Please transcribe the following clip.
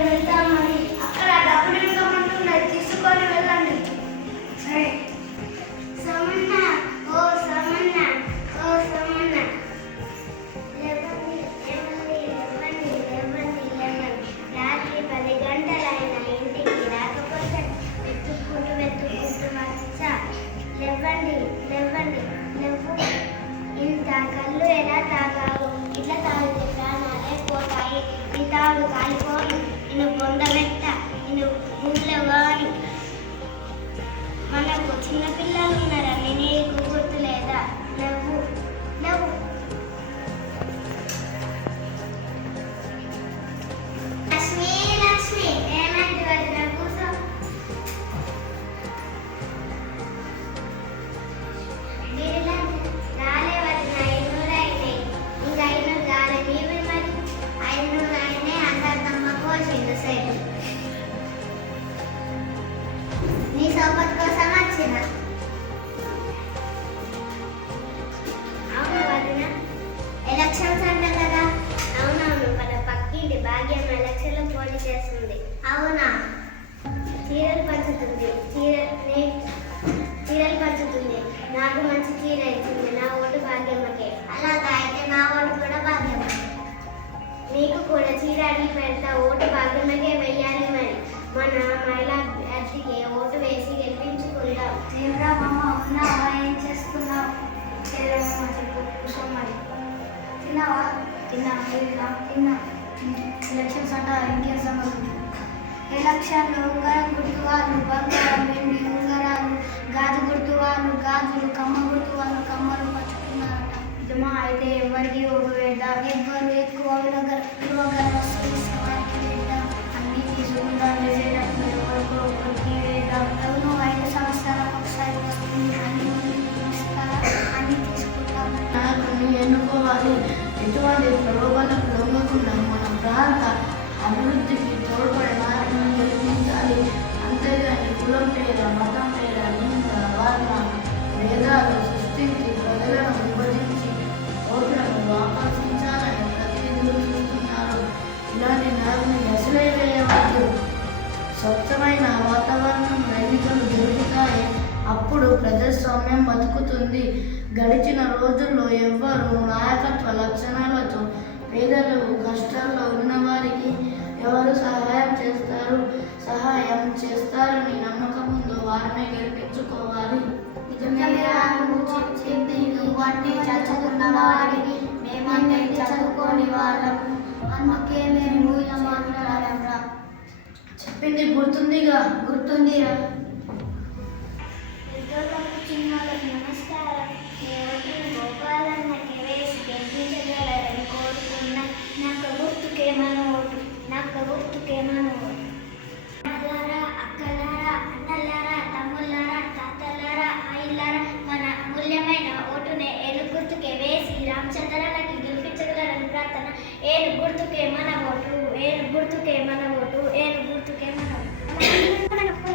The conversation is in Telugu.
വെളുത്താൽ నాకు ఇచ్చింది నా ఓటు భాగ్యమ్మకే. అలాగా అయితే నా ఓటు కూడా భాగ్యమ్మకే నీకు కూడా చీర అడిగి పెడతా ఓటు భాగ్యమ్మకే వెయ్యాలి మరి. మన మహిళా అభ్యర్థికి ఓటు వేసి గెలిపించుకుందాం. ఏమిరా మామ ఉన్నావా ఏం చేస్తున్నావు? ఏదైనా చెప్పు. మరి. తిన్నావా? తిన్నా. తిన్నా. తిన్నా. ఎలక్షన్స్ అంట ఇంకేం సంగతి? ఎలక్షన్లు ఉంగరం గుర్తు వాళ్ళు బంగారం వెండి ఉంగరాలు గాజు గుర్తు వాళ్ళు గాజులు కమ్మ పట్టుకున్నారట అయితే ఎవరికి ఓటు ఎవరు ఎక్కువ విలువగల విలువగల వస్తువులు ఇస్తే అన్నీ తీసుకుందాం ఒకరికి ఐదు సంవత్సరాలకు ఒకసారి వస్తుంది. అన్ని అన్ని తీసుకుంటాం ఎన్నుకోవాలి. ఎటువంటి ప్రలోభాలకు లొంగకుండా మన ప్రాంత అభివృద్ధికి తోడ్పడే వారిని నిర్మించాలి అంతేగాని కులం పేర మతం పేర నింద గడిచిన రోజుల్లో ఎవ్వరూ నాయకత్వ లక్షణాలతో పేదలు కష్టాల్లో ఉన్నవారికి ఎవరు సహాయం చేస్తారు? సహాయం చేస్తారని నమ్మకం ఉందో వారిని గెలిపించుకోవాలి చదువుకోని చెప్పింది గుర్తుందిగా? గుర్తుందిరా చిన్న నమస్కారం. ఏను గుర్తుకే మన ఓటు ఏను గుర్తుకే మన ఓటు ఏను గుర్తుకే మన ఓటు.